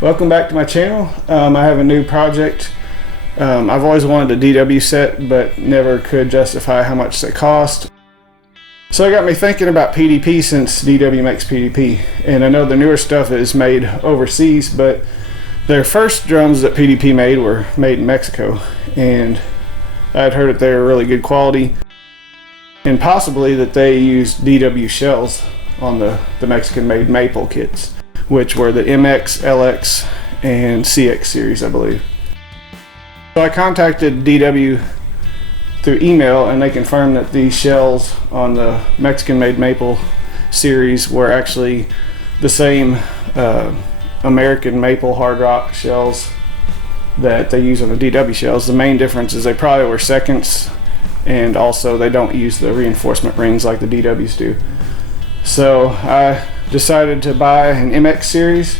Welcome back to my channel. I have a new project. I've always wanted a DW set, but never could justify how much they cost. So it got me thinking about PDP since DW makes PDP. And I know the newer stuff is made overseas, but their first drums that PDP made were made in Mexico. And I'd heard that they were really good quality. And possibly that they used DW shells on the Mexican-made maple kits, which were the MX, LX, and CX series, I believe. So I contacted DW through email, and they confirmed that these shells on the Mexican-made maple series were actually the same American maple hard rock shells that they use on the DW shells. The main difference is they probably were seconds, and also they don't use the reinforcement rings like the DWs do. So I decided to buy an MX series.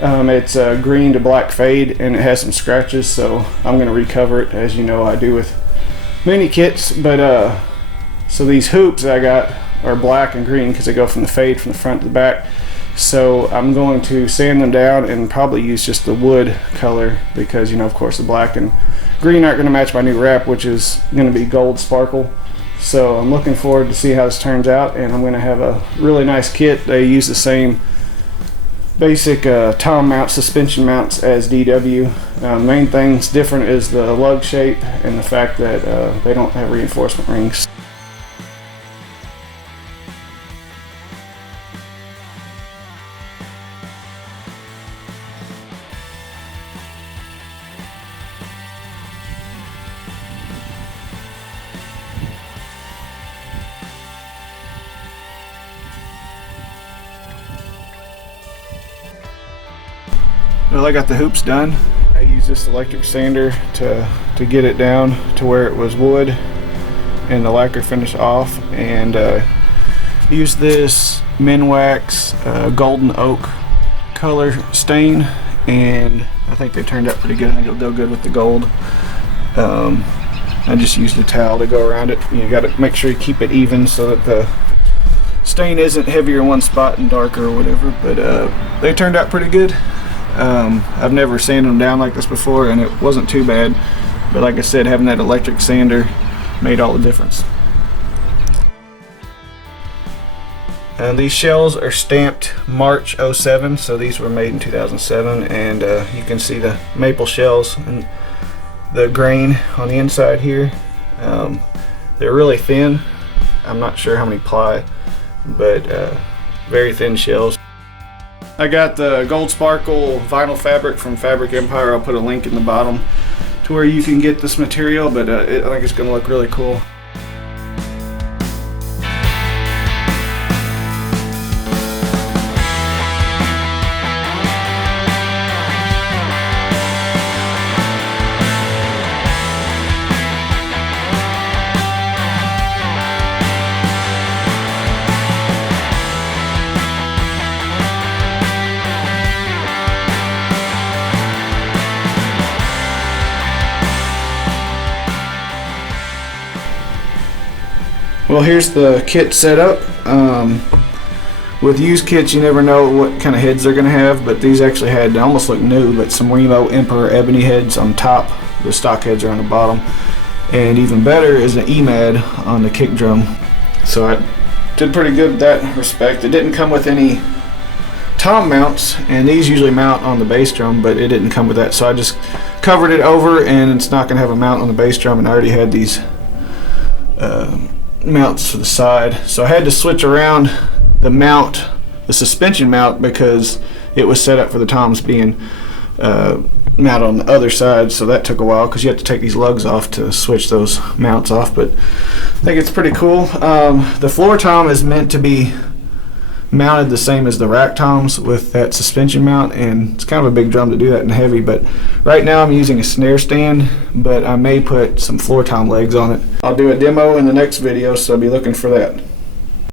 It's a green to black fade, and it has some scratches, so I'm going to recover it, as you know I do with many kits. But so these hoops I got are black and green because they go from the fade from the front to the back. So I'm going to sand them down and probably use just the wood color, because of course the black and green aren't going to match my new wrap, which is going to be gold sparkle. So I'm looking forward to see how this turns out, and I'm going to have a really nice kit. They use the same basic tom mount suspension mounts as DW. Main things different is the lug shape and the fact that they don't have reinforcement rings. Well, I got the hoops done. I used this electric sander to get it down to where it was wood and the lacquer finish off, and used this Minwax golden oak color stain, and I think they turned out pretty good. I think it'll go good with the gold. I just used a towel to go around it. You got to make sure you keep it even so that the stain isn't heavier in one spot and darker or whatever, but they turned out pretty good. I've never sanded them down like this before, and it wasn't too bad, but like I said, having that electric sander made all the difference. These shells are stamped March 07, so these were made in 2007, and you can see the maple shells and the grain on the inside here. They're really thin. I'm not sure how many ply, but very thin shells. I got the gold sparkle vinyl fabric from Fabric Empire. I'll put a link in the bottom to where you can get this material, but I think it's going to look really cool. Well, here's the kit set up. With used kits, you never know what kind of heads they're going to have, but these actually had, they almost look new, but some Remo Emperor ebony heads on top. The stock heads are on the bottom. And even better is an EMAD on the kick drum. So I did pretty good in that respect. It didn't come with any tom mounts, and these usually mount on the bass drum, but it didn't come with that. So I just covered it over, and it's not going to have a mount on the bass drum, and I already had these mounts to the side, so I had to switch around the mount, the suspension mount, because it was set up for the toms being mounted on the other side, so that took a while because you have to take these lugs off to switch those mounts off, but I think it's pretty cool. The floor tom is meant to be mounted the same as the rack toms with that suspension mount, and it's kind of a big drum to do that and heavy, but right now I'm using a snare stand, but I may put some floor tom legs on it. I'll do a demo in the next video, so be looking for that.